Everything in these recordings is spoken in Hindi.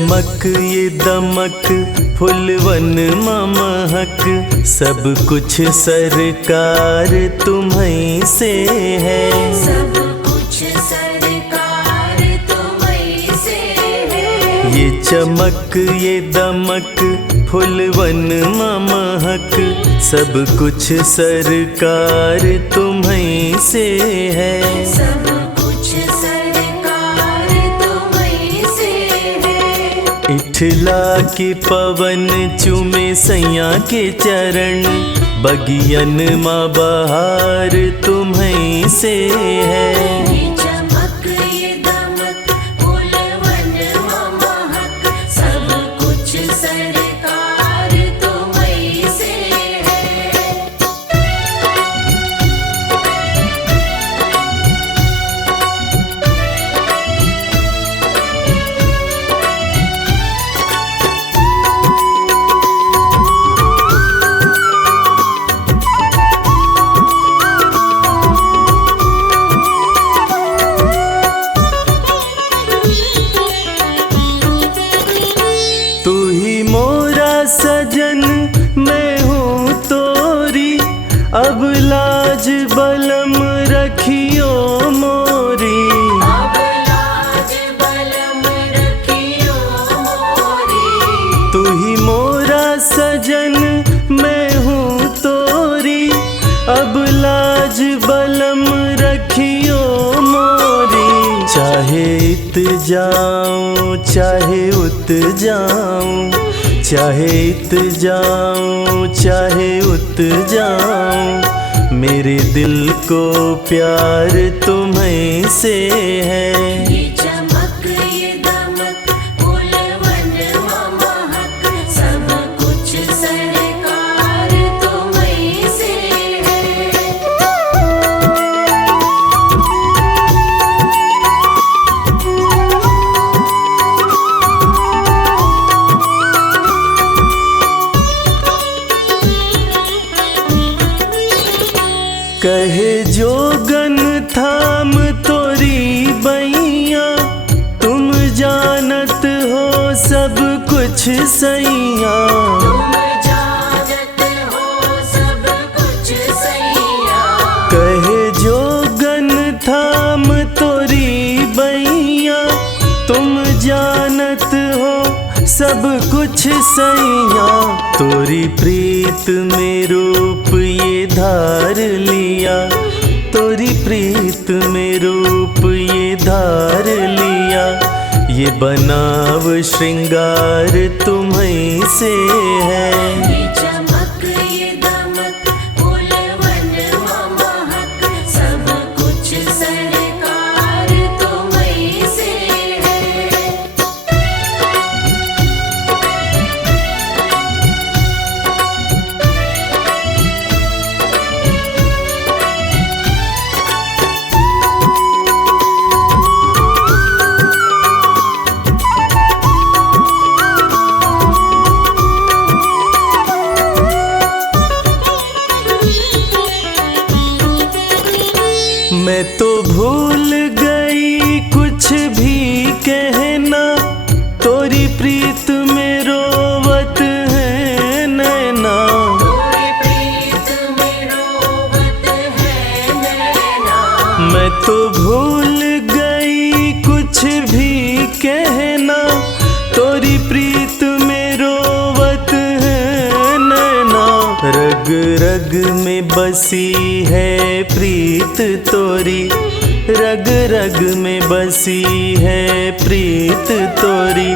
चमक ये दमक फुलवन महक, सब कुछ सरकार तुम्हीं से है। सब कुछ सरकार तुम्हीं से है। ये चमक ये दमक फुलवन महक, सब कुछ सरकार तुम्हीं से है। सब कुछ सरकार तुम्हीं से है। इठला के पवन चूमे सैया के चरण, बगियन माँ बहार तुम्हीं से है। ये चमक ये दमक फुलवन महक, सब कुछ सरकार तुम्हीं से है। तू ही मोरा सजन मैं हूँ तोरी, अब लाज बलम रखियो मोरी। अब लाज बलम रखियो मोरी। तू ही मोरा सजन मैं हूँ तोरी, अब लाज बलम रखियो मोरी। चाहे इत जाऊं चाहे उत जाऊं, चाहे इत जाऊं चाहे उत जाऊं, मेरे दिल को प्यार तुम्हीं से है। ये चमक ये दमक फुलवन महक, सब कुछ सरकार तुम्हीं से है। कहे जोगन थाम तोरी बैया, तुम जानत हो सब कुछ सैया। तुम जानत हो सब कुछ सैया। कहे जोगन थाम तोरी बैया, तुम जानत हो सब कुछ सैया। तोरी प्रीत में रूप ये धार लिया, तोरी प्रीत में रूप ये धार लिया। ये बनाव श्रृंगार तुम्हीं से है। ये चमक ये दमक फुलवन महक, सब कुछ सरकार तुम्हीं से है। मैं तो भूल गई कुछ भी कहना, तोरी प्रीत में रोवत है नैना। तोरी प्रीत में रोवत है नैना। मैं तो भूल गई कुछ भी कहना, तोरी प्रीत में रोवत है नैना। रग रग में बसी है प्रीत तोरी, रग रग में बसी है प्रीत तोरी।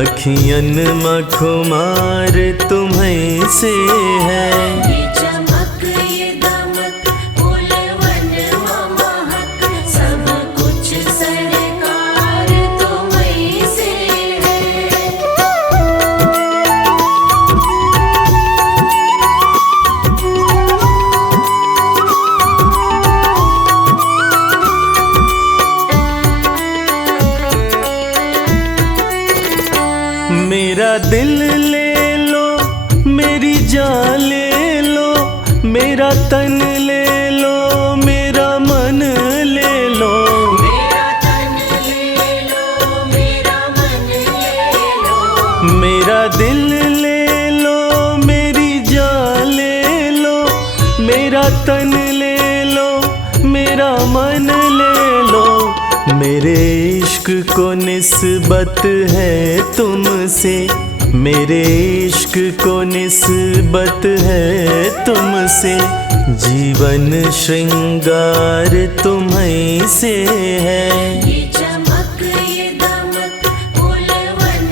अखियन मखुमार तुम्हीं से है। ये चमक ये दमक फुलवन महक, सब कुछ सरकार तुम्हीं से है। मेरा दिल ले लो, मेरी जान ले लो, मेरा तन ले लो, मेरा मन ले लो। मेरा तन ले लो, मेरा मन ले तन ले लो, मेरा मन ले लो, मेरे इश्क को निस्बत है तुमसे, मेरे इश्क को निस्बत है तुमसे। जीवन श्रृंगार तुम्हीं से है। ये चमक ये दमक फूलवन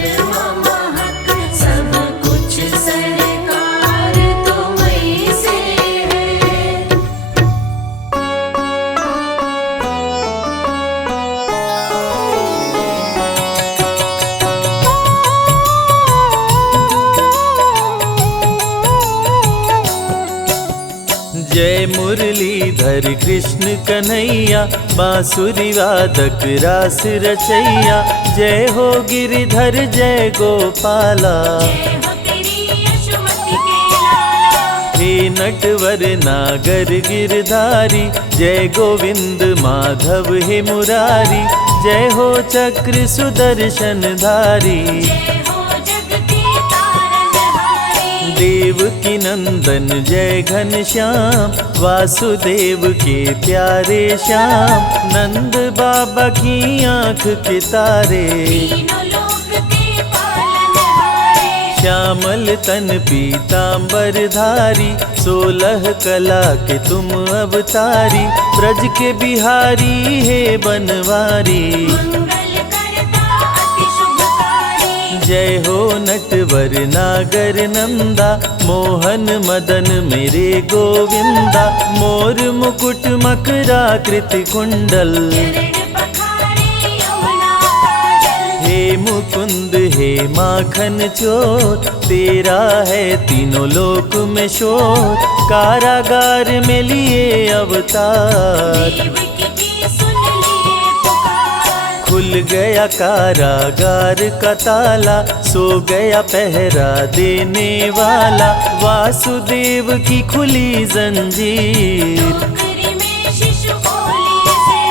महक, सब कुछ सरकार तुम्हीं से है। जय मुरलीधर कृष्ण कन्हैया, बांसुरी वादक रास रचैया। जय हो गिरिधर जय गोपाला, जय हो तेरी यशोमति के लाला। हे नटवर नागर गिरधारी, जय गोविंद माधव हे मुरारी। जय हो चक्र सुदर्शन धारी, जय हो जगती तारनहारी। देवकी नंदन जय घनश्याम, वासुदेव के प्यारे श्याम। नंद बाबा की आँख के तारे, तीनों लोक के पालनहारे। श्यामल तन पीतांबर धारी, 16 कला के तुम अवतारी। ब्रज के बिहारी हे बनवारी, मंगल करता अति शुभकारी। जय हो नटवर नागर नंदा, मोहन मदन मेरे गोविंदा। मोर मुकुट मकराकृति कुंडल, चरण पखारे यमुना काजल। हे मुकुंद हे माखन चोर, तेरा है तीनों लोक में शोर। कारागार में लिए अवतार, देवकी की सुन लिए पुकार। खुल गया कारागार का ताला, सो गया पहरा देने वाला। वासुदेव की खुली जंजीर, टोकरी में शिशु बोली से।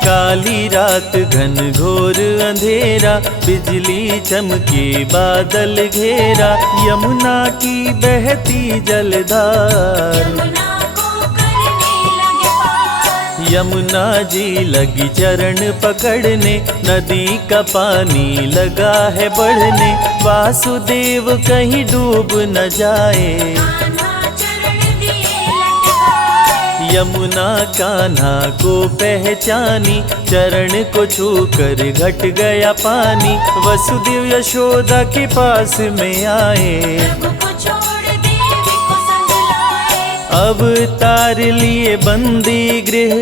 काली रात घन घोर अंधेरा, बिजली चमके बादल घेरा। यमुना की बहती जलधार, यमुना को करने लगे पार। यमुना जी लगी चरण पकड़ने, नदी का पानी लगा है बढ़ने। वासुदेव कहीं डूब न जाए, कान्हा चरण दिए लटकाए। यमुना कान्हा को पहचानी, चरण को छूकर घट गया पानी। वसुदेव यशोदा के पास में आए, प्रभु को छोड़ देवी को संग लाए। अवतार लिए बंदी गृह,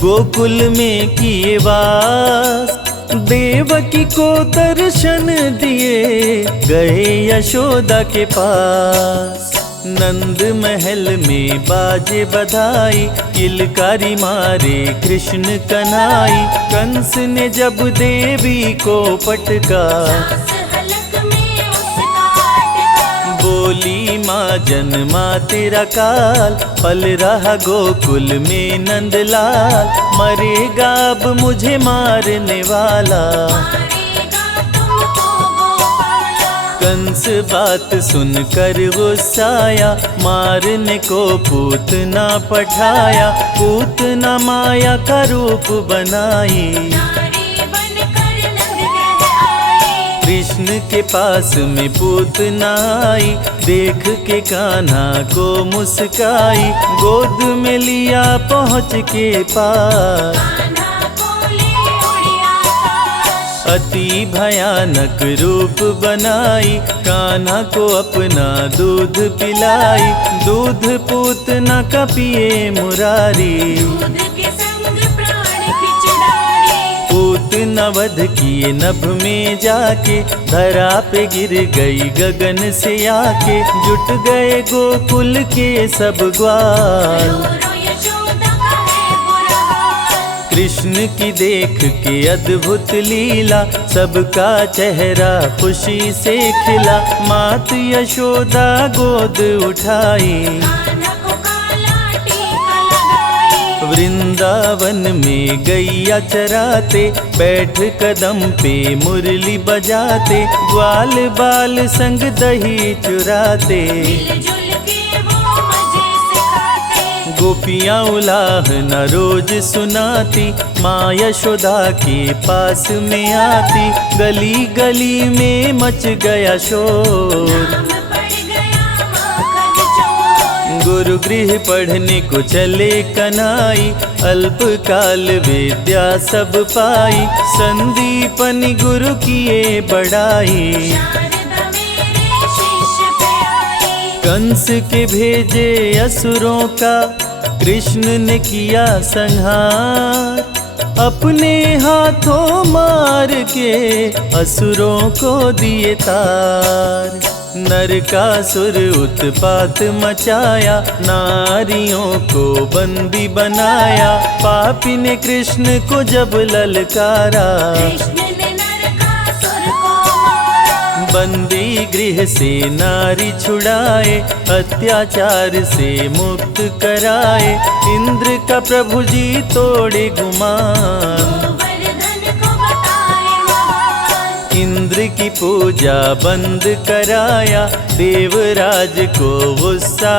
गोकुल में किए वास। देवकी को दर्शन दिए, गए यशोदा के पास। नंद महल में बाजे बधाई, किलकारी मारे कृष्ण कन्हाई। कंस ने जब देवी को पटका, सास हलक में उसका अटका। बोली माँ जन्मा तेरा काल, पल रहा गोकुल में नंदलाल। मरेगा अब मुझे मारने वाला, मारेगा तुमको गोपाला। कंस बात सुनकर गुस्साया, मारने को पूतना पठाया। पूतना माया का रूप बनाई, नारी बनकर नंद ग्रह आई। कृष्ण के पास में पूतना आई। देख के कान्हा को मुस्काई, गोद में लिया पहुँच के पास। कान्हा को ले उड़े आकाश। अति भयानक रूप बनाई, कान्हा को अपना दूध पिलाई। दूध पूतना का पिए मुरारी, दूध के संग प्राण खिंच डाले। पूतना वध किए नभ में जाके, धरा पे गिर गई गगन से आके। जुट गए गोकुल के सब ग्वाल, रो रो यशोदा का है बुरा हाल। कृष्ण की देख के अद्भुत लीला, सबका चेहरा खुशी से खिला। मात यशोदा गोद उठाई, कान्हा को काला टीका लगाई। वृंदावन में गैया चराते, बैठ कदम पे मुरली बजाते। ग्वाल बाल संग दही चुराते, मिलजुल के वो मजे से खाते। गोपियाँ उलाह न रोज सुनाती, माँ यशोदा के पास में आती। गली गली में मच गया शोर, नाम पड़ गया माखन चोर। गुरु गृह पढ़ने को चले कन्हई, अल्पकाल विद्या सब पाई। संदीपनि गुरु किए बड़ाई, शारदा मेरे शिष्य पे आई। कंस के भेजे असुरों का कृष्ण ने किया संहार। अपने हाथों मार के असुरों को दिए तार। नरकासुर उत्पात मचाया, नारियों को बंदी बनाया। पापी ने कृष्ण को जब ललकारा, कृष्ण ने नरकासुर को मारा। बंदी गृह से नारी छुड़ाए, अत्याचार से मुक्त कराए। इंद्र का प्रभु जी तोड़े गुमान, गोवर्धन को बताए महान। इंद्र की पूजा बंद कराया। देवराज को गुस्सा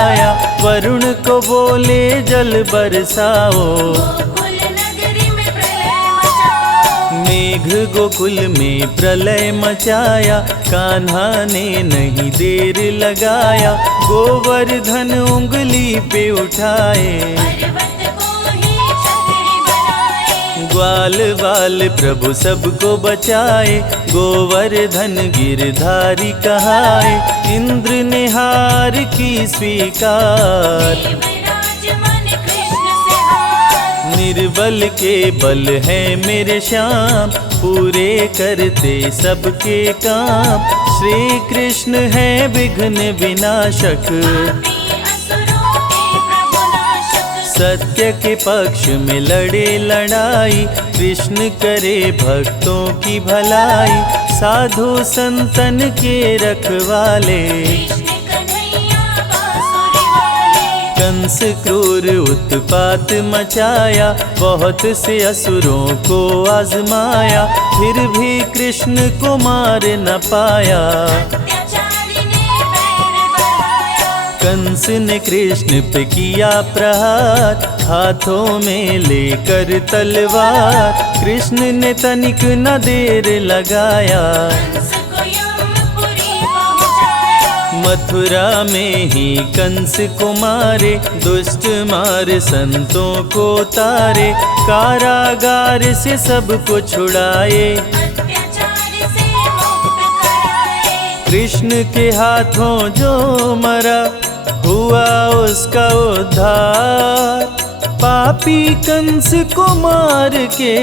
आया, वरुण को बोले जल बरसाओ। गोकुल नगरी में प्रलय मचाओ। मेघ गोकुल में प्रलय मचाया, कान्हा ने नहीं देर लगाया। गोवर्धन उंगली पे उठाए, पर्वत को ही छतरी बनाए। ग्वाल बाल प्रभु सबको बचाए। गोवर्धन गिरधारी कहाए, इंद्र ने हार की स्वीकार। देवराज मन कृष्ण से हार। निर्बल के बल है मेरे श्याम, पूरे करते सबके काम। श्री कृष्ण है विघ्न विनाशक, पापी असुरों के प्रभु नाशक। सत्य के पक्ष में लड़े लड़ाई। कृष्ण करे भक्तों की भलाई, साधु संतन के रखवाले। कृष्ण कन्हैया बांसुरी वाले। कंस क्रूर उत्पात मचाया, बहुत से असुरों को आजमाया। फिर भी कृष्ण को मार न पाया, अत्याचारी ने बैर बढ़ाया। कंस ने कृष्ण पे किया प्रहार, हाथों में लेकर तलवार। कृष्ण ने तनिक न देर लगाया, कंस को यमपुरी पहुंचाया। मथुरा में ही कंस को मारे। दुष्ट मार संतों को तारे, कारागार से सबको छुड़ाए। अत्याचारी से मुक्त कराए। कृष्ण के हाथों जो मरा, हुआ उसका उद्धार। पापी कंस को मार के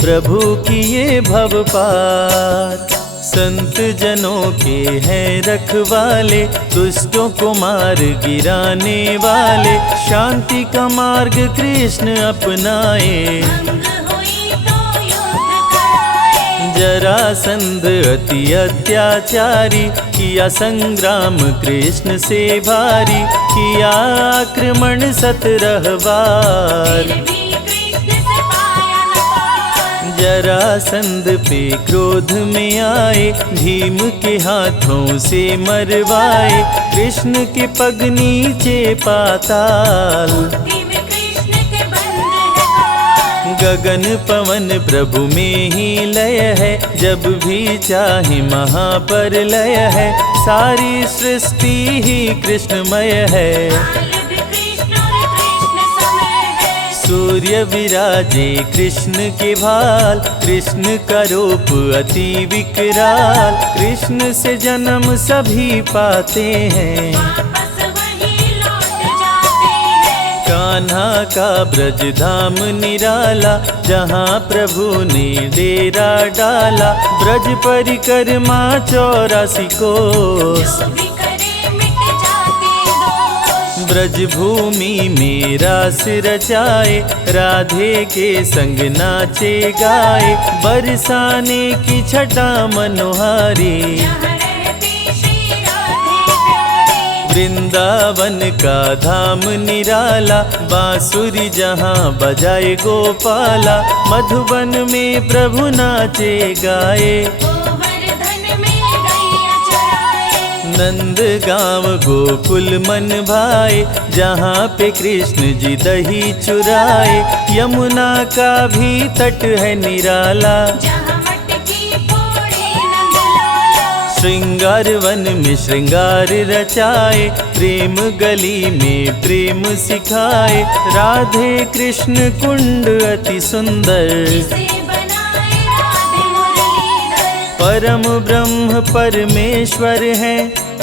प्रभु किए भव पार। संत जनों के हैं रखवाले, दुष्टों को मार गिराने वाले। शांति का मार्ग कृष्ण अपनाए, भंग हुई तो युद्ध कराए। जरासंध अति अत्याचारी, किया संग्राम कृष्ण से भारी। किया आक्रमण 17 बार, फिर भी कृष्ण से पाया न पार। जरासंध पे क्रोध में आए, भीम के हाथों से मरवाए। कृष्ण के पग नीचे पाताल, मुट्ठी में कृष्ण के बंद है काल। गगन पवन प्रभु में ही लय है। जब भी चाहे महाप्रलय है, सारी सृष्टि ही कृष्णमय है। काल भी कृष्ण और कृष्ण समय है। सूर्य विराजे कृष्ण के भाल, कृष्ण का रूप अति विकराल। कृष्ण से जन्म सभी पाते हैं, वापस वही लौट जाते हैं। कान्हा का ब्रज धाम निराला, जहाँ प्रभु ने डेरा डाला। ब्रज परिक्रमा 84 कोस, जो भी करे मिट जाते दोष। ब्रज भूमि में रास रचाए, राधे के संग नाचे गाए। बरसाने की छटा मनोहारी, यहाँ रहती श्री राधे प्यारी। वृंदावन का धाम निराला। बांसुरी जहाँ बजाए गोपाला, मधुबन में प्रभु नाचे गाए। गोवर्धन में गैया चराए। नंद गाँव गोकुल मन भाए, जहाँ पे कृष्ण जी दही चुराए। यमुना का भी तट है निराला, जहाँ मटकी फोड़े नंदलाला। श्रृंगार वन में श्रृंगार रचाए, प्रेम गली में प्रेम सिखाए। राधे कृष्ण कुंड अति सुंदर, जिसे बनाए राधे मुरलीधर। परम ब्रह्म परमेश्वर है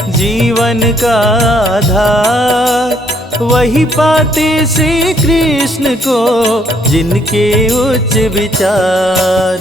जीवन का आधार। वही पाते श्री कृष्ण को जिनके उच्च विचार।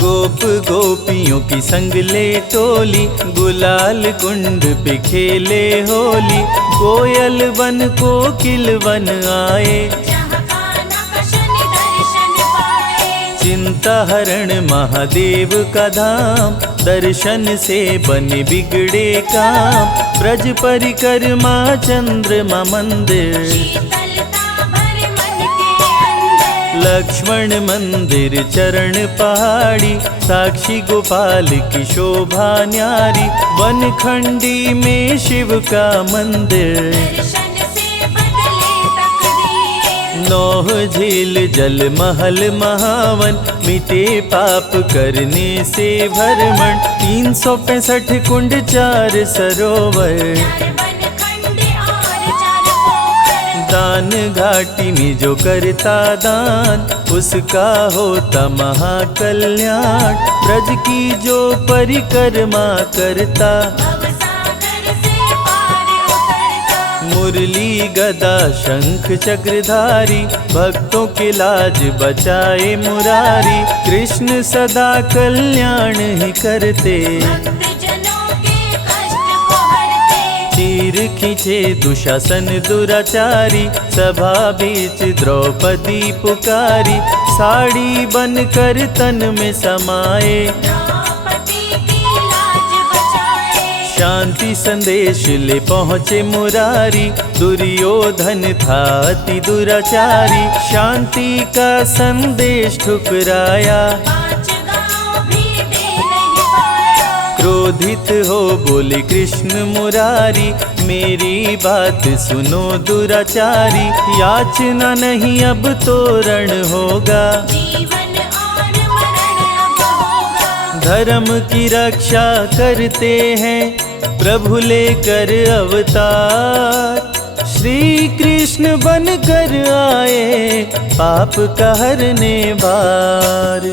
गोप गोपियों की संग ले टोली, गुलाल कुंड पे खेले होली। कोयल बन कोकिल बन आए, जहाँ कान्हा कृष्ण दर्शन पाए। चिंता हरण महादेव का धाम, दर्शन से बने बिगड़े काम। ब्रज परिक्रमा चंद्रमा मंदिर, शीतलता भर मन के अंदर। लक्ष्मण मंदिर चरण पहाड़ी। साक्षी गोपाल की शोभा न्यारी, बनखंडी में शिव का मंदिर। दर्शन से बदले तकदीर। नौह झील जल महल महावन, मिटे पाप करने से भरमण। 365 कुंड 4 सरोवर, चार बनखंड और चार पोखर। दान घाटी में जो करता दान, उसका होता महाकल्याण। ब्रज की जो परिक्रमा करता, भवसागर से पार उतरता। मुरली गदा शंख चक्रधारी। भक्तों के लाज बचाए मुरारी, कृष्ण सदा कल्याण ही करते। भक्तजनों के कष्ट को हरते। चीर खींचे दुशासन दुराचारी, सभा बीच द्रौपदी पुकारी। साड़ी बनकर तन में समाए, द्रौपदी की लाज बचाए। शांति संदेश ले पहुँचे मुरारी। दुर्योधन था अति दुराचारी, शांति का संदेश ठुकराया। 5 गाँव भी दे नहीं पाया। क्रोधित हो बोले कृष्ण मुरारी, मेरी बात सुनो दुराचारी। याचना नहीं अब तोरण होगा, जीवन और मरण अब होगा। धर्म की रक्षा करते हैं प्रभु लेकर अवतार। श्री कृष्ण बनकर आए, पाप का हरने बार।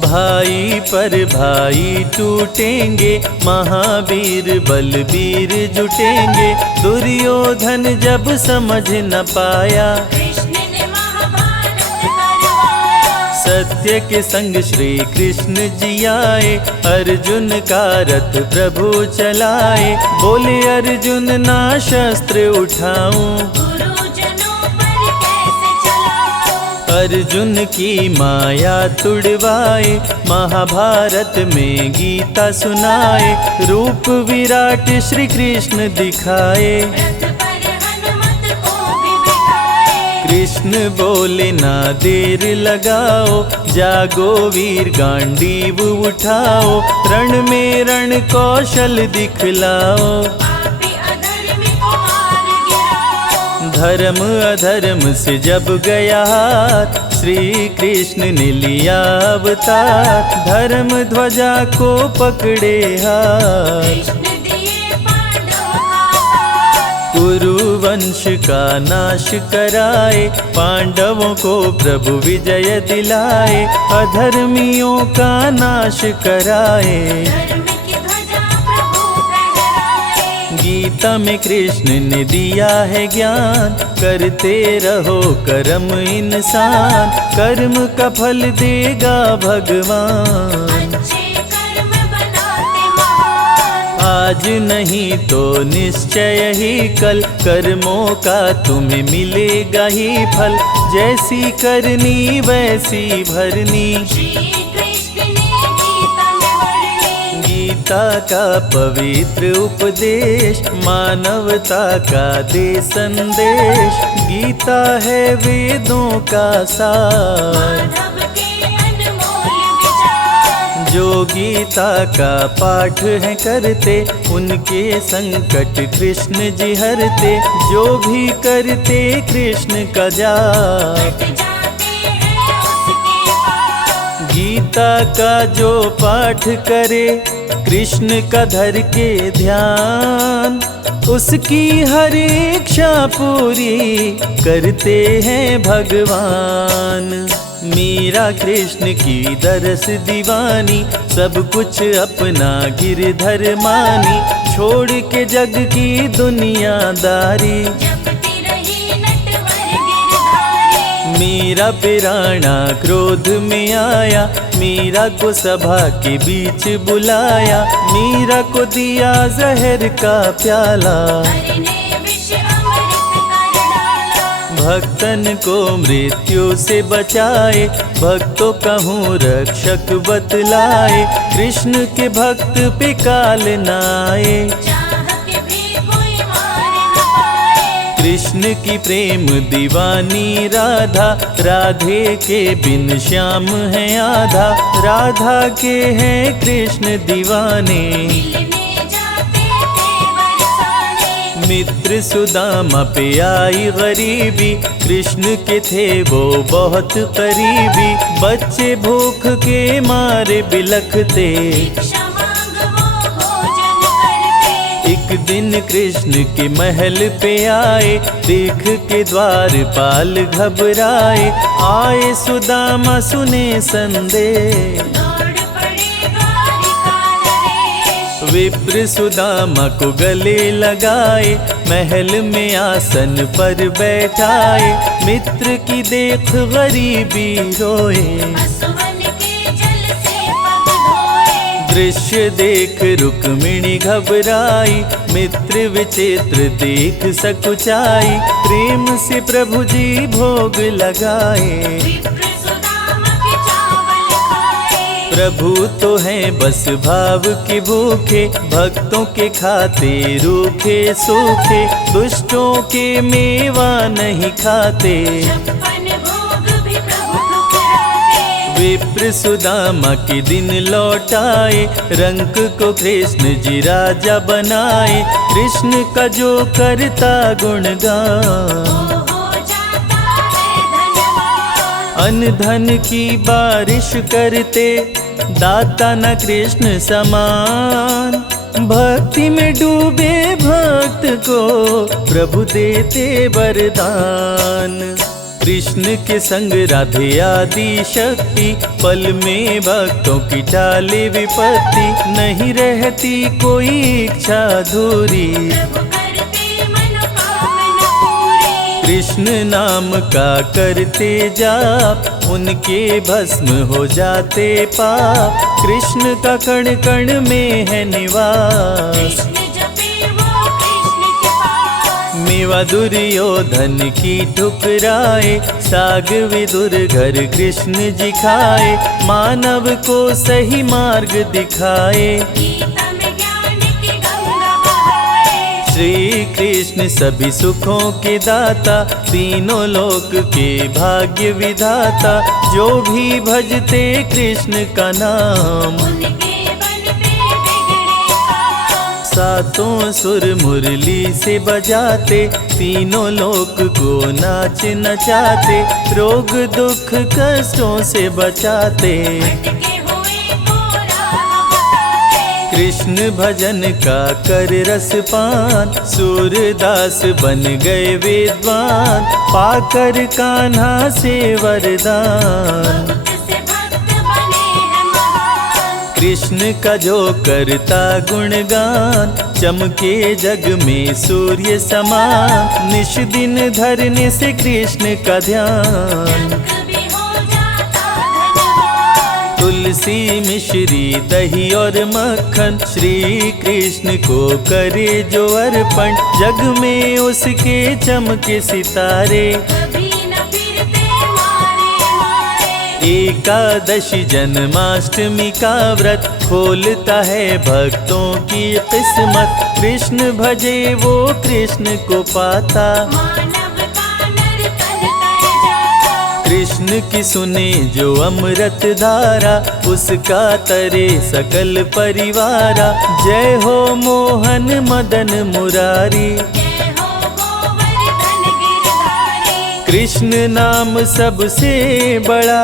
भाई पर भाई टूटेंगे, महावीर बलबीर जुटेंगे। दुर्योधन जब समझ न पाया, कृष्ण ने महाभारत करवाया। सत्य के संग श्री कृष्ण जी आए। अर्जुन का रथ प्रभु चलाए, बोले अर्जुन ना शस्त्र उठाऊं। गुरुजनों पर कैसे चलाऊं। अर्जुन की माया तुड़वाए, महाभारत में गीता सुनाए। रूप विराट श्री कृष्ण दिखाए, रथ पर हनुमत को भी बिठाए। कृष्ण बोले ना देर लगाओ, जागो वीर गांडीव उठाओ। रण में रण कौशल दिखलाओ, पापी अधर्मी को मार गिराओ। धर्म अधर्म से जब गया हाथ, श्री कृष्ण ने लिया अवतार। धर्म ध्वजा को पकड़े हाथ, कृष्ण दिए पांडवों का साथ। कुरु वंश का नाश कराए, पांडवों को प्रभु विजय दिलाए। अधर्मियों का नाश कराए, धर्म की ध्वजा प्रभु फहराए। गीता में कृष्ण ने दिया है ज्ञान। करते रहो कर्म इंसान, कर्म का फल देगा भगवान। अच्छे कर्म बनाते महान। आज नहीं तो निश्चय ही कल, कर्मों का तुम्हें मिलेगा ही फल। जैसी करनी वैसी भरनी, श्री कृष्ण ने गीता में वर्णी। गीता का पवित्र उपदेश, मानवता का दे संदेश। गीता है वेदों का सार, माधव के अनमोल विचार। जो गीता का पाठ है करते, उनके संकट कृष्ण जी हरते। जो भी करते कृष्ण का जाप, कट जाते हैं उसके पाप। गीता का जो पाठ करे, कृष्ण का धर के ध्यान, उसकी हर इच्छा पूरी करते हैं भगवान। मीरा कृष्ण की दरस दीवानी, सब कुछ अपना गिरधर मानी। छोड़ के जग की दुनियादारी, जपती रही नटवर गिरधारी। मीरा पिराना क्रोध में आया, मीरा को सभा के बीच बुलाया। मीरा को दिया जहर का प्याला, हरि ने विष अमृत कर डाला। भक्तन को मृत्यु से बचाए, भक्तों कहूँ रक्षक बतलाए। कृष्ण के भक्त पे काल न आए, चाह के भी कोई मार न पाए। कृष्ण की प्रेम दीवानी राधा, राधे के बिन श्याम है आधा। राधा के हैं कृष्ण दीवाने, दिल में जाते थे बरसाने। मित्र सुदामा पे आई गरीबी, कृष्ण के थे वो बहुत करीबी। बच्चे भूख के मारे बिलखते, भिक्षा मांग वो भोजन करते। एक दिन कृष्ण के महल पे आए, देख के द्वारपाल घबराए। आए सुदामा सुने संदेश, दौड़ पड़े द्वारिका नरेश। विप्र सुदामा को गले लगाए, महल में आसन पर बैठाए। मित्र की देख गरीबी रोए, असुवन के जल से पग धोए। दृश्य देख रुक्मिणी घबराई, मित्र विचित्र देख सकुचाई। प्रेम से प्रभु जी भोग लगाए, विप्र सुदामा के चावल खाए। प्रभु तो हैं बस भाव के भूखे, भक्तों के खाते रूखे सूखे। दुष्टों के मेवा नहीं खाते, 56 भोग भी प्रभु ठुकराए। विप्र सुदामा के दिन लौटाए, रंक को कृष्ण जी राजा बनाए। कृष्ण का जो करता गुणगान, हो जाता है धनवान। अन्न धन की बारिश करते, दाता न कृष्ण समान। भक्ति में डूबे भक्त को प्रभु देते वरदान। कृष्ण के संग राधे आदि शक्ति, पल में भक्तों की टाले विपत्ति। नहीं रहती कोई इच्छा अधूरी, प्रभु करते मनोकामना पूरी। कृष्ण नाम का करते जाप, उनके भस्म हो जाते पाप। कृष्ण का कण कण में है निवास, कृष्ण जपे वो कृष्ण के पास। मेवा दुर्योधन की ठुकराए, साग विदुर घर कृष्ण जी खाए। मानव को सही मार्ग दिखाए, गीता में ज्ञान की गंगा बहाए। श्री कृष्ण सभी सुखों के दाता, तीनों लोक के भाग्य विधाता। जो भी भजते कृष्ण का नाम, उनके बन पे बिगड़े काम। सातों सुर मुरली से बजाते, तीनों लोक को नाच नचाते। रोग दुख कष्टों से बचाते, भटके हुए को राह बताते। कृष्ण भजन का कर रस पान। सूरदास बन गए विद्वान, पाकर कान्हा से वरदान। भक्त से भक्त बने हैं महान। कृष्ण का जो करता गुणगान, चमके जग में सूर्य समान। निश दिन धरने से कृष्ण का ध्यान, जग भी हो जाता धनवान। तुलसी मिश्री दही और मक्खन, श्री कृष्ण को करे जो अर्पण। जग में उसके चमके सितारे, कभी न फिरते मारे मारे। एकादशी जन्माष्टमी का व्रत, खोलता है भक्तों की किस्मत। कृष्ण भजे वो कृष्ण को पाता, मानव का नर्तन कर जाता। कृष्ण कृष्ण की सुने जो अमृत धारा, उसका तरे सकल परिवारा। जय हो मोहन मदन मुरारी, जय हो गोवर्धन गिरधारी। कृष्ण नाम सबसे बड़ा,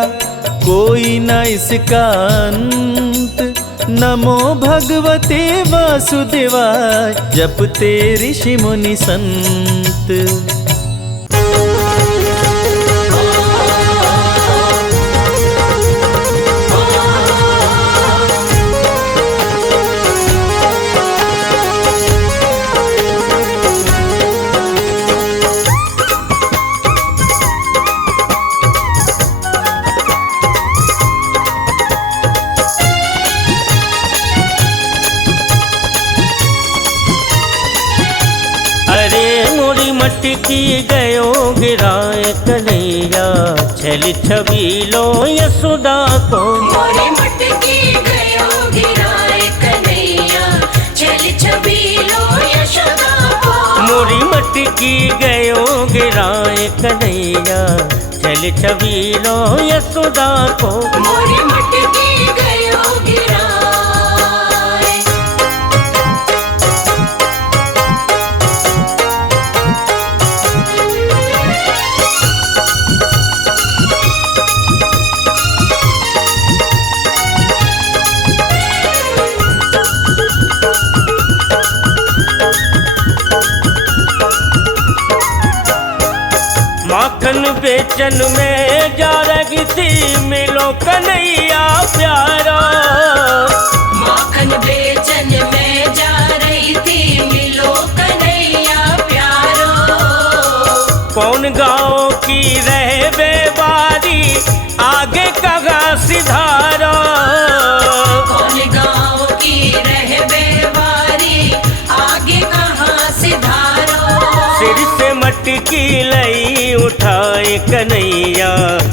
कोई न इसका अंत। नमो भगवते वासुदेवाय, जपते ऋषि मुनि संत। मटकी गयो गिराए कन्हैया, छल छबीलो यशोदा को। मोरी मटकी गयो गिराए कन्हैया, छल छबीलो यशोदा को। मोरी मटकी गयो गिराए कन्हैया, छल छबीलो यशोदा को। मोरी मटकी गयो गिराए। माखन बेचन में जा रही थी, मिलो कन्हैया प्यारा। माखन बेचन में जा रही थी, मिलो कन्हैया प्यारो। कौन गाँव की रहे बेबारी, आगे कहाँ सिधारा। कौन गाँव की रहे बेवारी, आगे कहाँ सिधारो। सिर से मटकी लई उठाए कन्हैया,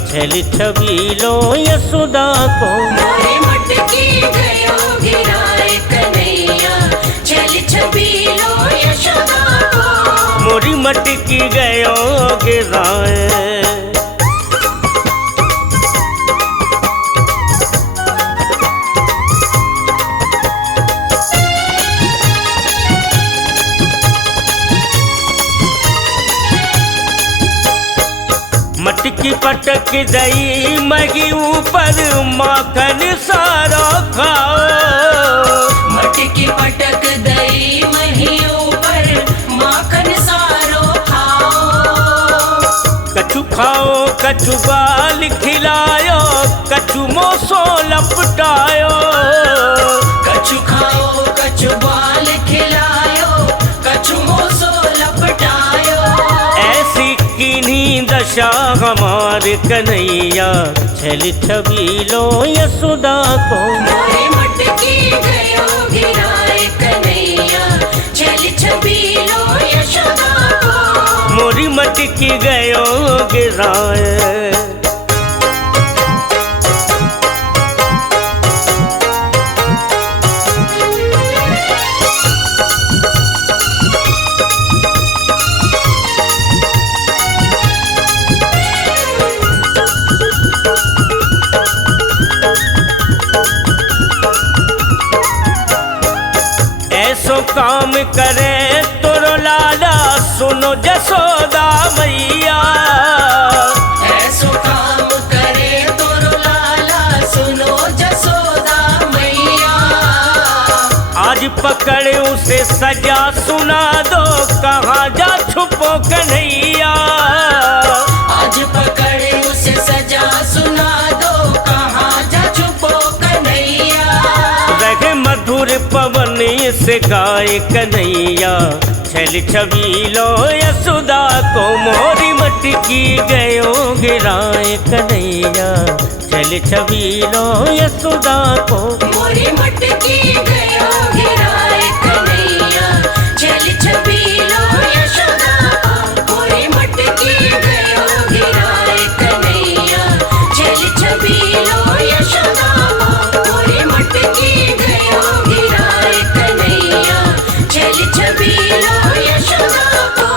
छल छबीलो यशोदा को। मोरी मटकी गयो गिराए कन्हैया, छल छबीलो यशोदा को। मोरी मटकी गयो गिराए। मटकी पटक दई मगी ऊपर, माखन सारा खाओ। मटकी पटक दई मही ऊपर, माखन सारो खाओ। कछु खाओ कछु बाल खिलायो, कछु मोसो लपटायो। कछु खाओ कछु बाल खिलायो, कछु मोसो लपटायो। ऐसी किन्हीं दशा हमार कन्हैया, छल छबीलो यशोदा को। मोरी मटकी गयो गिराए कन्हैया, छल छबीलो यशोदा को। मोरी मटकी गयो गिराए। ऐसो काम करे तोरो लाला, सुनो जसोदा मैया। ऐसो काम करे तोरो लाला, सुनो जसोदा मैया। आज पकड़ उसे सजा सुना दो, कहाँ जा छुपो कन्हैया। आज पकड़ उसे सजा सुना दो, कहाँ जा छुपो कन्हैया। रहे मधुर पवन से गाय कन्हैया, छल छबीलो यशोदा को। मोरी मटकी गयो गिराए कन्हैया, छल छबीलो यशोदा को। मोरी मटकी गयो गिराए कन्हैया, छल छबीलो यशोदा को। मोरी मटकी गयो गिराए कन्हैया, छल छबीलो यशोदा को। मोरी मटकी गयो गिराए कन्हैया, छल छबीलो यशोदा को।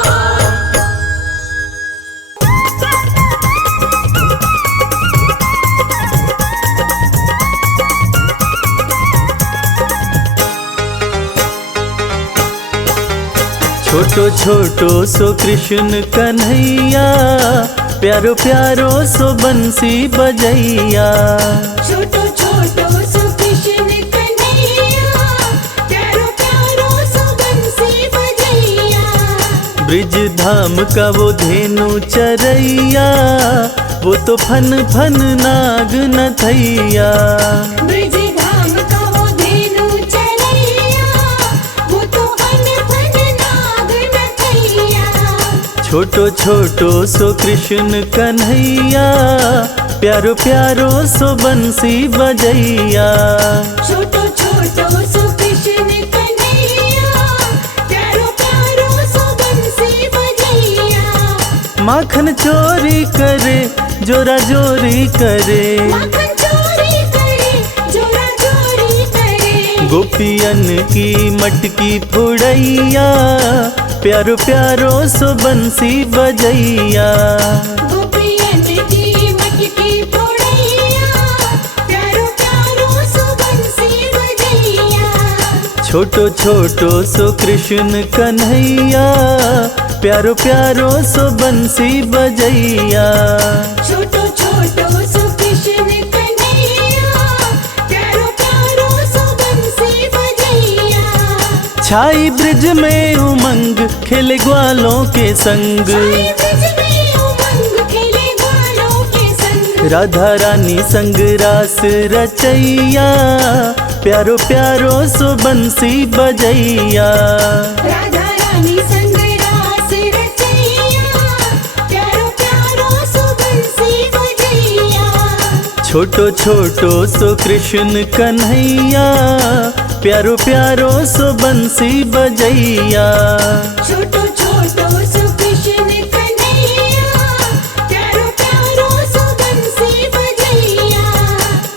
छोटो छोटो सो कृष्ण कन्हैया, प्यारो प्यारो सो बंसी बजैया। छोटो छोटो सो कृष्ण कन्हैया, प्यारो प्यारो सो बंसी बजैया। ब्रिज धाम का वो धेनु चरैया, वो तो फन फन नाग नथैया। ब्रिज धाम का वो धेनु चरैया, वो तो फन फन नाग नथैया। छोटो छोटो सो कृष्ण कन्हैया, प्यारो प्यारो सो बंसी बजैया। छोटो छोटो सो कृष्ण कन्हैया, प्यारो प्यारो सो बंसी बजैया। माखन चोरी करे, जोरा जोरी करे, माखन चोरी करे, जोरा चोरी करे। गोपियन की मटकी फुड़ैया, प्यारो प्यारो सो बंसी बजैया। गोपियन की मटकी फोड़ैया, प्यारो प्यारो सो बंसी बजैया। छोटो छोटो सो कृष्ण कन्हैया, प्यारो प्यारो सो बंसी बजैया। छोटो छोटो सो कृष्ण कन्हैया, प्यारो प्यारो सो बंसी बजैया। छाई ब्रिज में उमंग, खेले ग्वालों के संग, साई ब्रिज में उमंग, खेले ग्वालों के संग। राधा रानी संग रास रचैया, प्यारो प्यारो सो बंसी बजैया। राधा रानी संग रास रचैया, प्यारो प्यारो सो बंसी बजैया। छोटो छोटो सो कृष्ण कन्हैया, प्यारो प्यारो सो बंसी बजैया। छोटो छोटो सो कृष्ण कन्हैया, प्यारो प्यारो सो बंसी बजैया।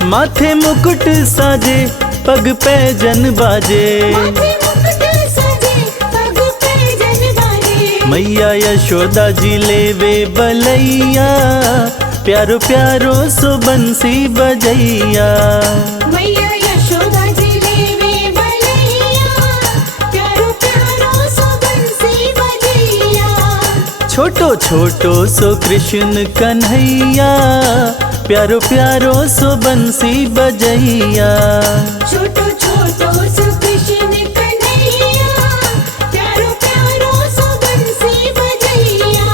माथे मुकुट साजे, पग पैजन बाजे, माथे मुकुट सजे, पग पैजन बाजे। मैया यशोदा जी लेवे बलैया, प्यारो प्यारो सो बंसी बजैया। मैया यशोदा जी लेवे बलैया, प्यारो प्यारो सो बंसी बजैया। छोटो छोटो सो कृष्ण कन्हैया, प्यारो प्यारो सो बंसी बजैया। छोटो छोटो सो कृष्ण कन्हैया, प्यारो प्यारो सो बंसी बजैया।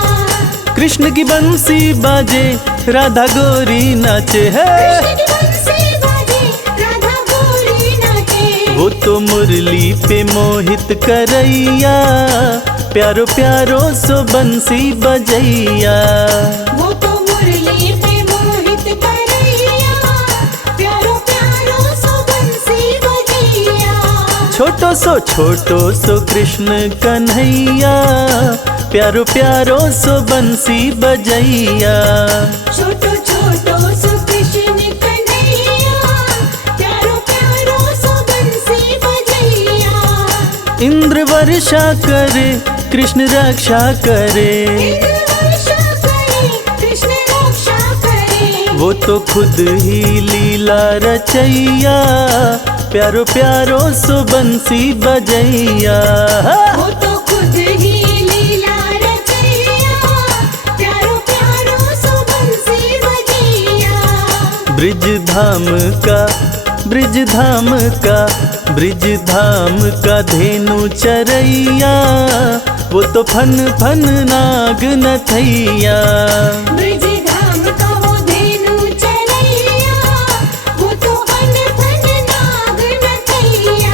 कृष्ण की बंसी बाजे, राधा गोरी नाचे है, कृष्ण की बंसी बाजे, राधा गोरी नाचे। वो तो मुरली पे मोहित करैया, प्यारो प्यारो सो बंसी बजैया। वो तो मुरली पे मोहित करैया, प्यारो प्यारो सो बंसी बजैया। छोटो सो कृष्ण कन्हैया, प्यारो प्यारो सो बंसी बजैया। छोटो छोटो सो कृष्ण कन्हैया, प्यारो प्यारो सो बंसी बजैया। इंद्र वर्षा करे, कृष्ण रक्षा करे, इंद्र वर्षा करे, कृष्ण रक्षा करे। वो तो खुद ही लीला रचैया, प्यारो प्यारो सो बंसी बजैया। वो तो खुद ही लीला रचैया, प्यारो प्यारो सो बंसी बजैया। ब्रिज धाम का, ब्रिज धाम का, ब्रिज धाम का धेनु चरैया, वो तो फन फन नाग नथैया। ब्रिज धाम का वो धेनु चरैया, वो तो फन फन नाग नथैया।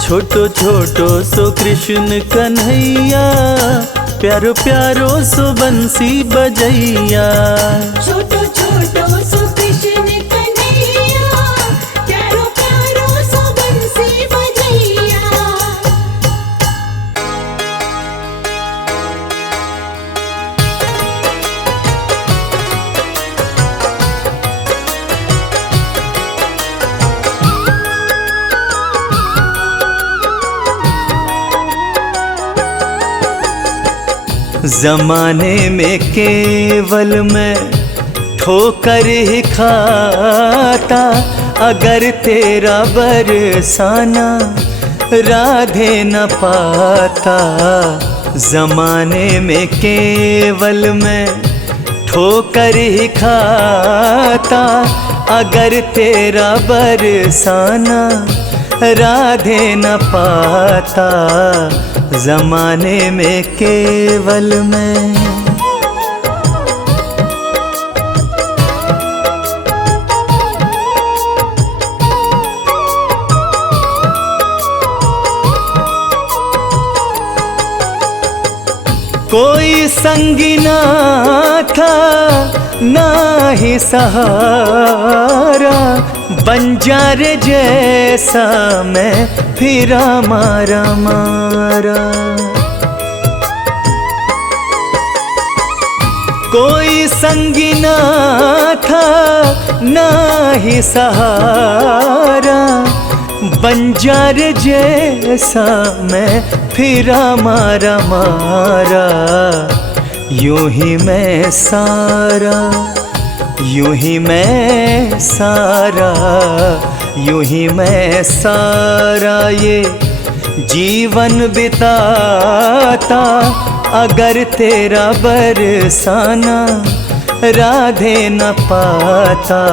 छोटो छोटो सो कृष्ण कन्हैया, प्यारो प्यारो सो बंसी बजैया। छोटो छोटो सो कृष्ण कन्हैया, प्यारो प्यारो सो बंसी बजैया। जमाने में केवल मैं ठोकर ही खाता, अगर तेरा बरसाना राधे न पाता। जमाने में केवल मैं ठोकर ही खाता, अगर तेरा बरसाना राधे न पाता। जमाने में केवल मैं कोई संगी ना था ना ही सहारा, बंजारे जैसा मैं फिरा मारा मारा। कोई संगी ना था ना ही सहारा, बंजारे जैसा मैं फिरा मारा मारा। यूं ही मैं सारा, यूं ही मैं सारा, यूं ही मैं सारा ये जीवन बिताता, अगर तेरा बरसाना राधे न पाता।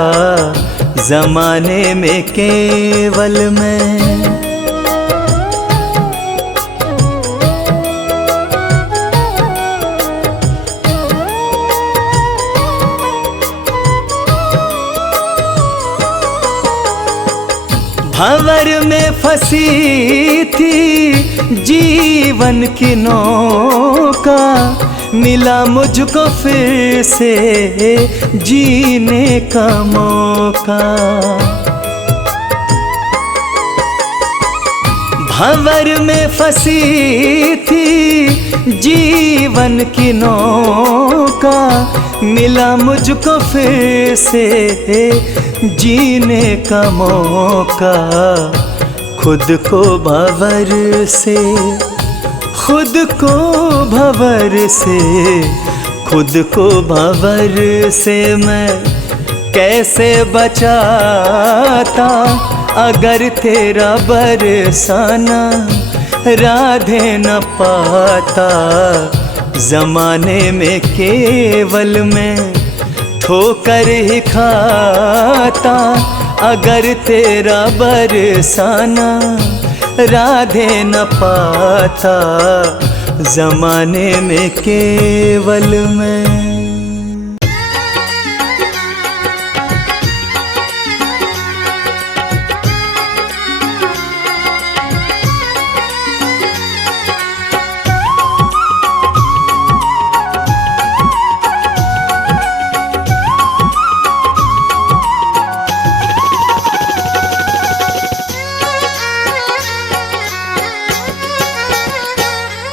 जमाने में केवल मैं भंवर में फंसी थी जीवन की नौका, मिला मुझको फिर से जीने का मौका। भंवर में फंसी थी जीवन की नौका, मिला मुझको फिर से जीने का मौका। खुद को भंवर से, खुद को भंवर से, खुद को भंवर से मैं कैसे बचाता, अगर तेरा बरसाना राधे न पाता। जमाने में केवल मैं ठोकर ही खाता, अगर तेरा बरसाना राधे न पाता। जमाने में केवल मैं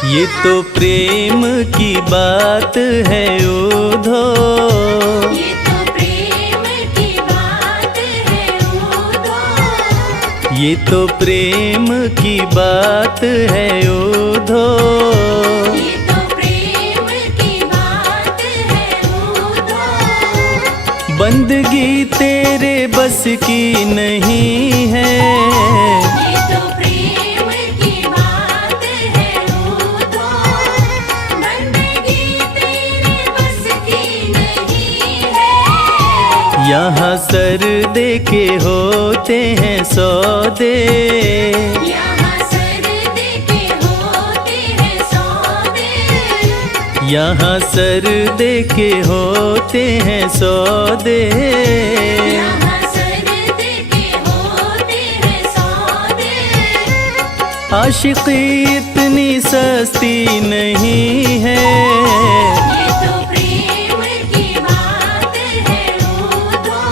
ये तो प्रेम की बात है उधो, ये तो प्रेम की बात है उधो, ये तो प्रेम की बात है उधो। ये तो प्रेम की बात है उधो। बंदगी तेरे बस की नहीं है, ये तो प्रेम की बात है उधो। बंदगी तेरे बस की नहीं है। यहाँ सर दे के होते हैं सौदे, यहाँ सर दे के होते हैं सौदे। यहाँ सर दे के होते हैं सौदे। यहाँ सर दे के होते हैं सौदे। आशिकी इतनी सस्ती नहीं है, ये तो प्रेम की बात है उधो।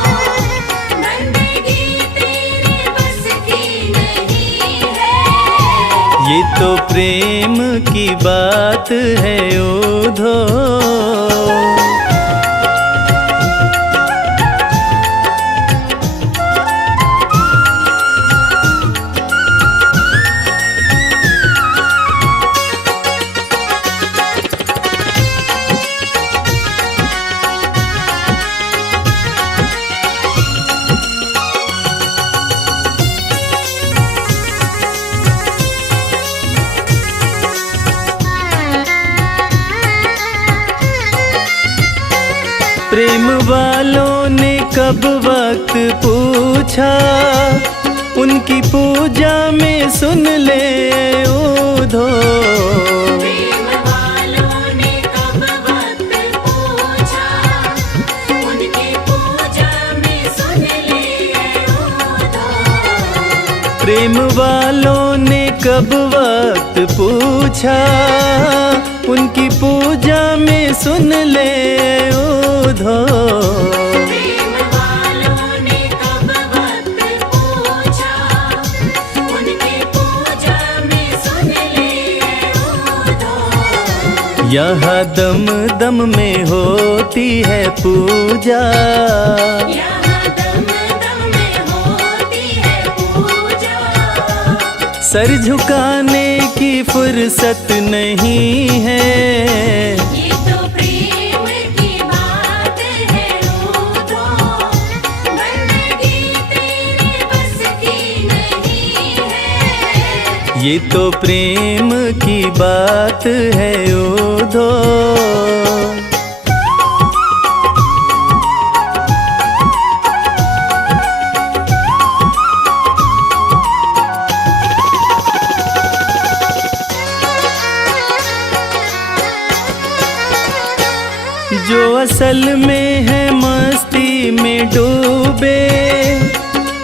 बंदगी तेरे बस की नहीं है। ये तो प्रेम की बात है उधो। प्रेम वालों ने कब वक्त पूछा, उनकी पूजा में सुन ले उधो। प्रेम वालों ने कब वक्त पूछा, उनकी पूजा में सुन ले उधो। प्रेम वालों ने कब वक्त पूछा, उनकी पूजा में सुन ले उधो। प्रेम वालों ने कब वक्त पूछा, उनकी पूजा में सुन ले उधो। यहाँ दम दम में होती है पूजा, यहाँ दम दम में होती है पूजा। सर झुकाने की फुर्सत नहीं है। ये तो प्रेम की बात है उधो, बंदगी तेरे बस की नहीं है। ये तो प्रेम की बात है उधो। जो असल में है मस्ती में डूबे,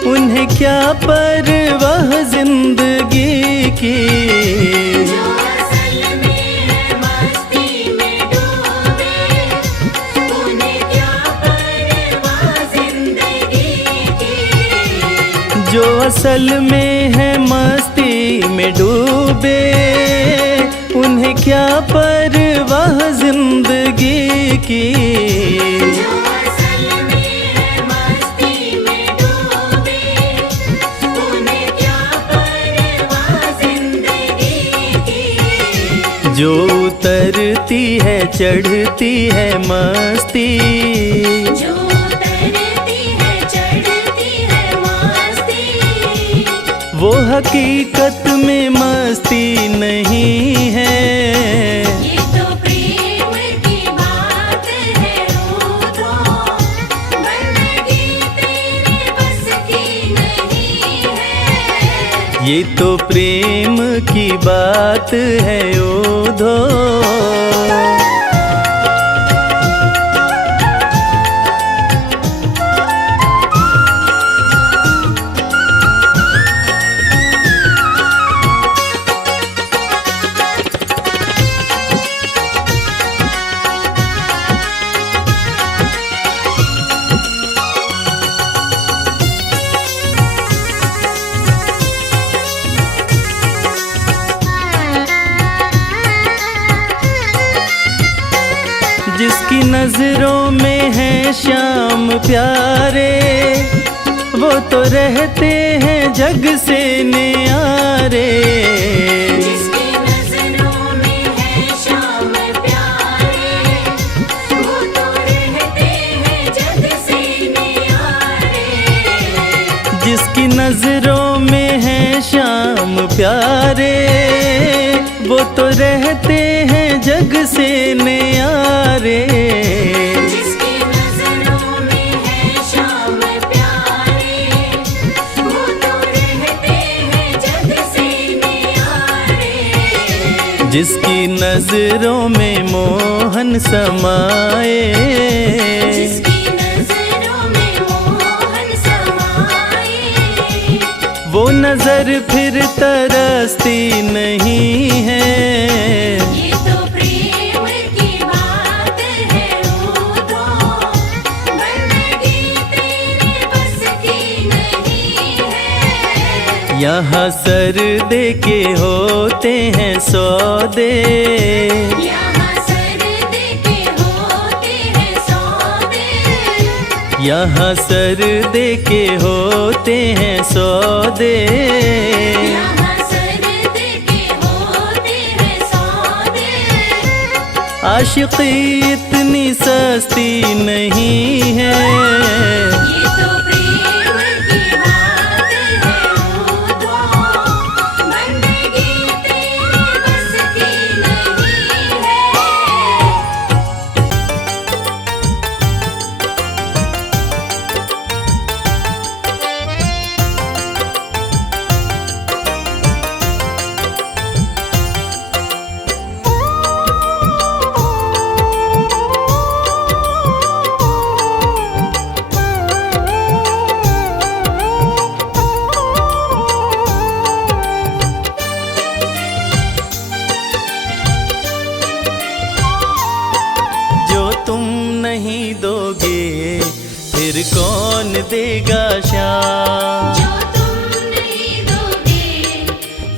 उन्हें क्या परवाह जिंदगी की। जो असल में है मस्ती में डूबे, उन्हें क्या परवाह जिंदगी की। जो असल में है मस्ती में डूबे, उन्हें क्या परवाह जिंदगी की। जो असल में है मस्ती में डूबे, उन्हें क्या परवाह जिंदगी की। जो उतरती है चढ़ती है मस्ती, जो उतरती है चढ़ती है मस्ती। वो हकीकत में मस्ती नहीं है। ये तो प्रेम की बात है उधो, बंदगी तेरे बस की नहीं है। ये तो प्रेम की बात है उधो। जिसकी नजरों में है श्याम प्यारे, वो तो रहते हैं जग से न्यारे। जिसकी नजरों में है श्याम प्यारे, वो तो रहते हैं जग से न्यारे। जिसकी नजरों में है श्याम प्यारे, वो तो रहते हैं जग से न्यारे। जिसकी नजरों में है श्याम प्यारे, वो तो रहते हैं जग से न्यारे। जिसकी नजरों में मोहन समाए, जिसकी नजरों में मोहन समाए। वो नजर फिर तरसती नहीं है। ये तो प्रेम की बात है उधो, बंदगी तेरे बस की नहीं है। यहाँ सर दे के होते हैं सौदे, यहाँ सर दे के होते हैं सौदे। यहाँ सर दे के होते हैं सौदे। यहाँ सर दे के होते हैं सौदे। आशिकी इतनी सस्ती नहीं है। ये तो प्रेम की बात है उधो, बंदगी तेरे बस की नहीं है। फिर कौन देगा श्याम। जो तुम नहीं दोगे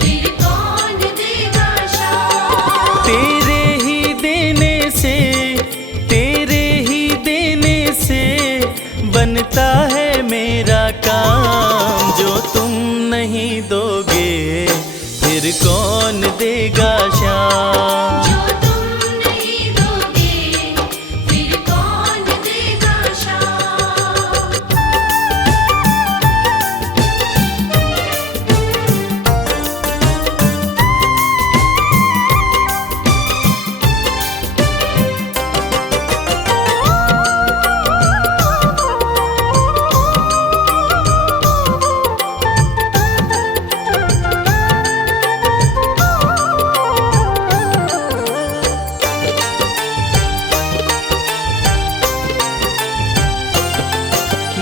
फिर कौन देगा श्याम। तेरे ही देने से बनता है मेरा काम। जो तुम नहीं दोगे फिर कौन देगा श्याम। जो तुम नहीं दोगे फिर कौन देगा श्याम।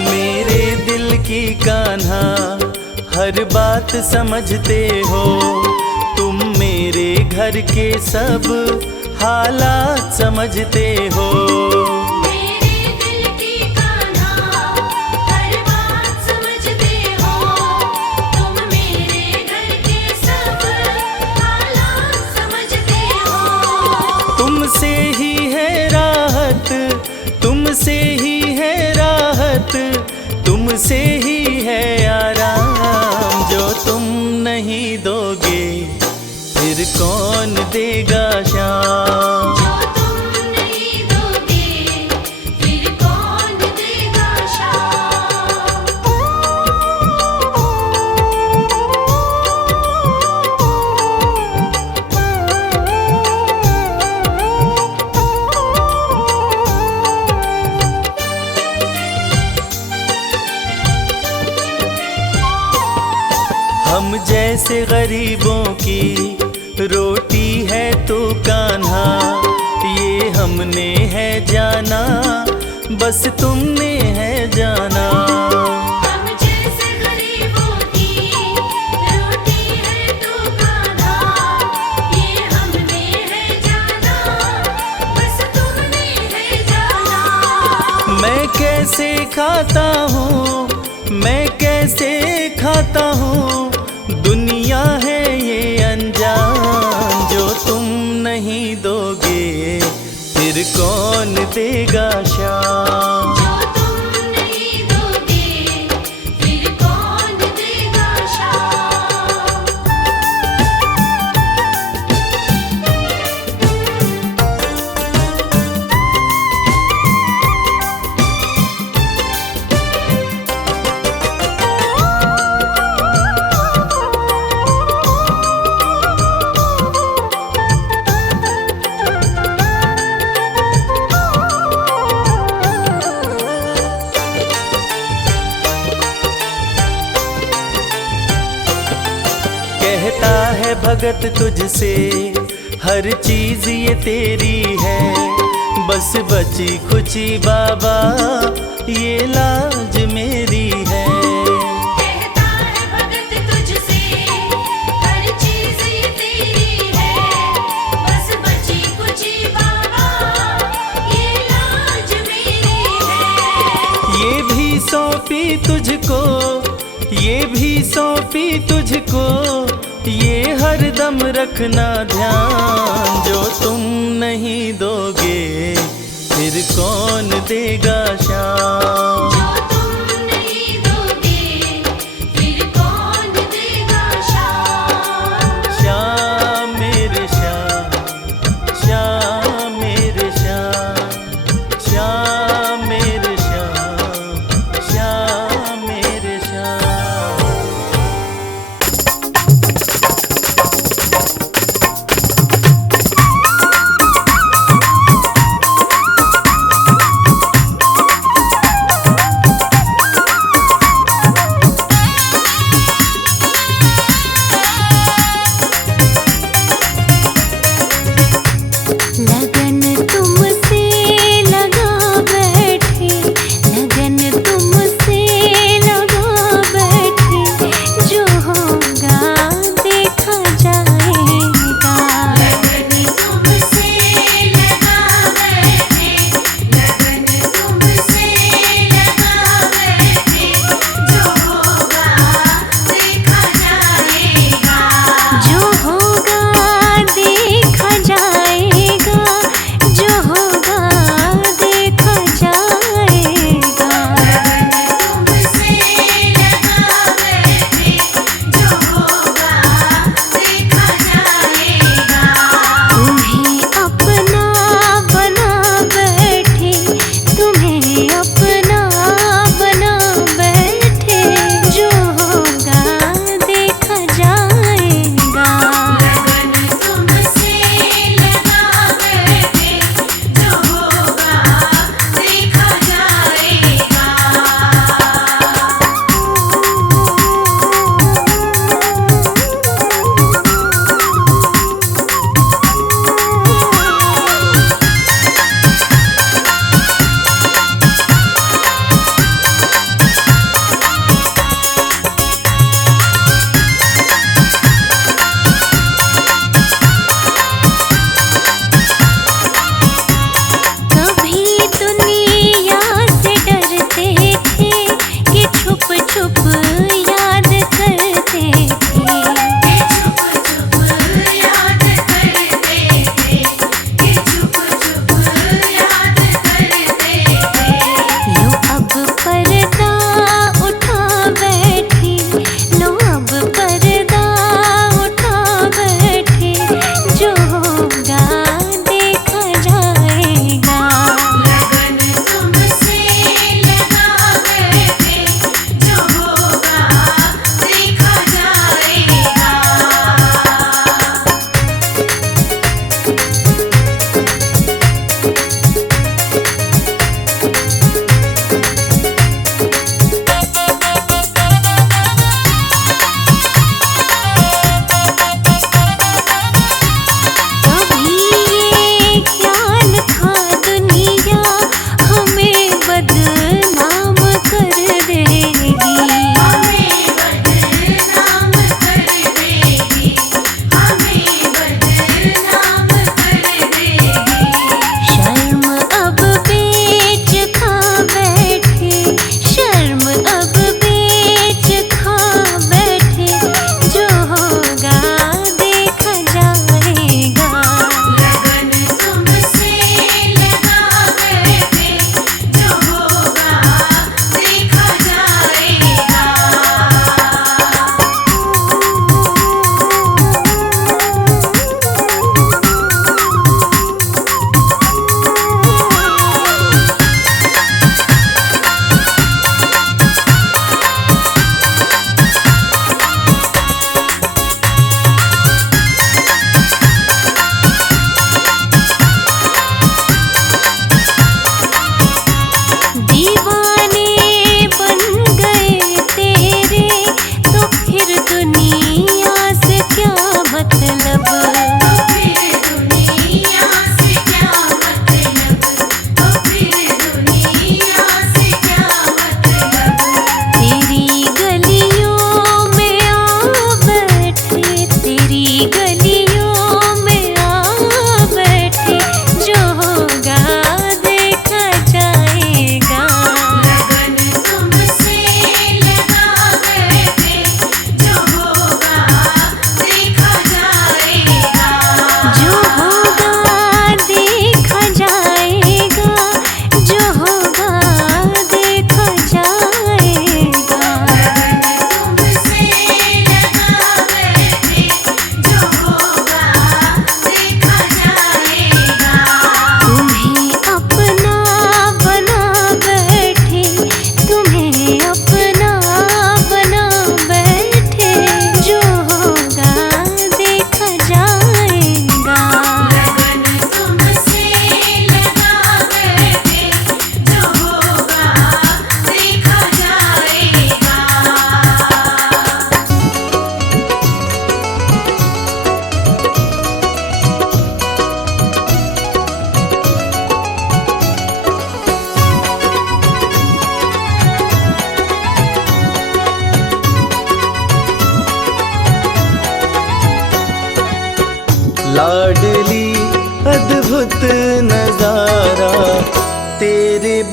मेरे दिल की कान्हा हर बात समझते हो। तुम मेरे घर के सब हालात समझते हो। मेरे दिल की कान्हा हर बात समझते हो। तुम मेरे घर के सब हालात समझते हो। तुमसे ही है राहत, तुमसे ही है राहत, तुमसे ही है आराम। जो तुम नहीं दोगे फिर कौन देगा श्याम। जो तुम नहीं दोगे फिर कौन देगा श्याम। हम जैसे गरीबों की रोटी है तो कान्हा, ये हमने है जाना, बस तुमने है जाना। हम जैसे गरीबों की रोटी है तो कान्हा, ये हमने है जाना, बस तुमने है जाना। मैं कैसे खाता हूँ, मैं कैसे खाता हूँ, दुनिया है ये अनजान। जो तुम नहीं दोगे फिर कौन देगा श्याम। जो तुम नहीं दोगे फिर कौन देगा श्याम। कहता है भगत तुझसे हर चीज ये तेरी है, बस बची खुची बाबा ये लाज मेरी है। कहता है भगत तुझसे हर चीज ये तेरी है, बस बची कुची बाबा ये लाज मेरी है। ये भी सौंपी तुझको, ये भी सौंपी तुझको, ये हर दम रखना ध्यान। जो तुम नहीं दोगे फिर कौन देगा श्याम। जो तुम नहीं दोगे फिर कौन देगा श्याम। श्याम मेरे श्याम, श्याम मेरे श्याम, श्याम मेरे श्याम, श्याम मेरे श्याम।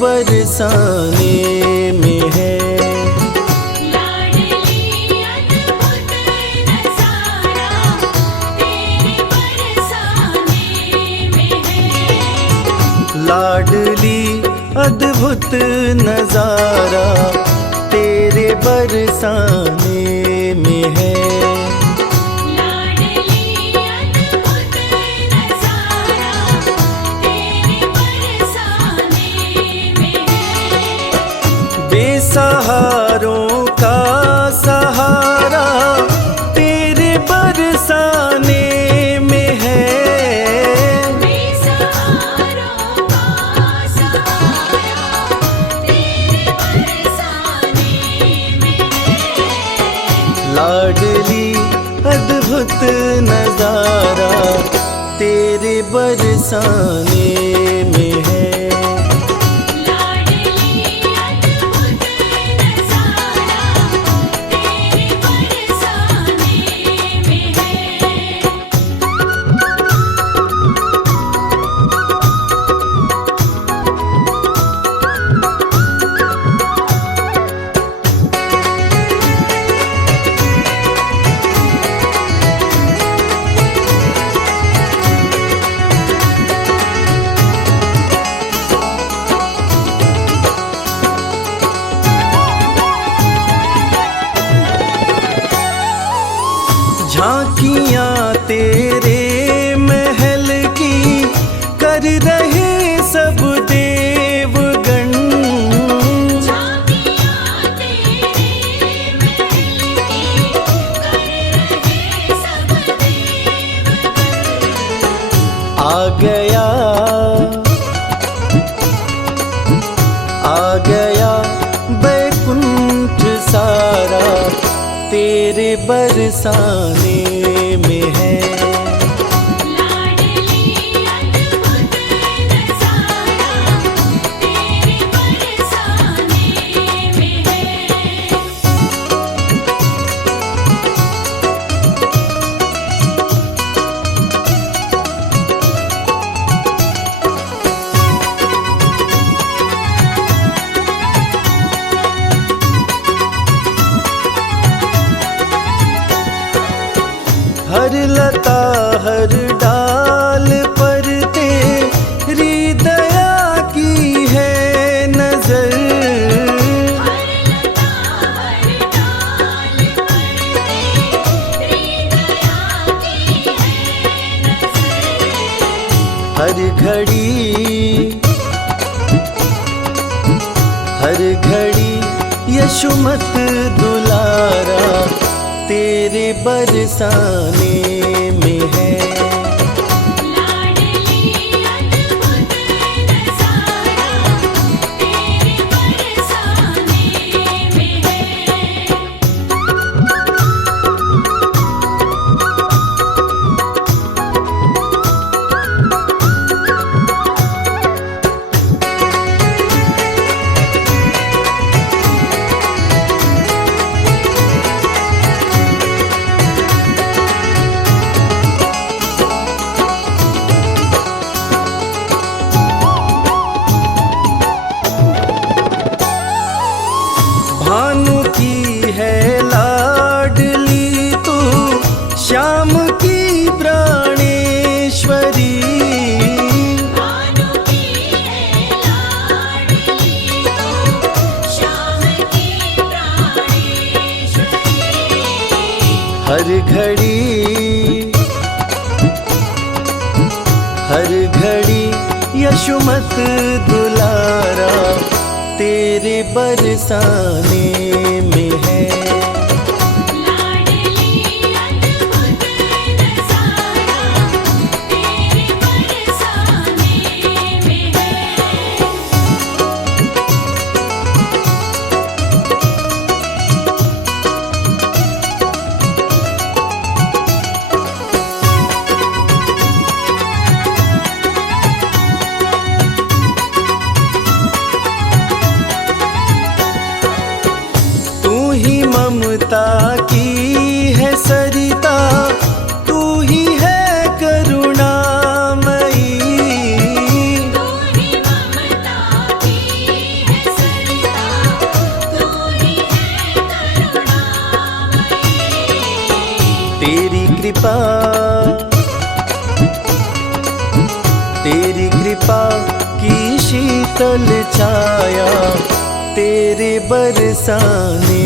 बरसाने में है। लाडली अद्भुत नजारा तेरे बरसाने में है। लाडली अद्भुत नजारा तेरे बरसाने में है। लाडली अद्भुत नजारा तेरे बरसाने में है। बेसहारों का सहारा तेरे बरसाने में है। बेसहारों का सहारा तेरे बरसाने में है। लाडली अद्भुत नजारा तेरे बरसाने में है। लाडली अद्भुत नजारा तेरे बरसाने में है। झांकियां तेरे महल की कर रहे सब देवगण। झांकियां तेरे महल की कर रहे सब देवगण। आ गया बैकुंठ सारा तेरे बरसाने में है। लाडली अद्भुत नजारा तेरे बरसाने में है। हर लता हर डाल पर तेरी दया की है नजर। हर लता हर डाल पर तेरी दया की है नजर। हर घड़ी यशुमत दुलारा तेरे बरसाने में है। लाडली अद्भुत नजारा तेरे बरसाने में है। भानु की है लाडली तू श्याम की प्राणेश्वरी। भानु की है लाडली तू श्याम की प्राणेश्वरी। हर घड़ी यशुमत दुलारा तेरे बरसाने में है। लाडली अद्भुत नजारा तेरे बरसाने में है। तू ही मम कृपा, तेरी कृपा की शीतल छाया तेरे बरसाने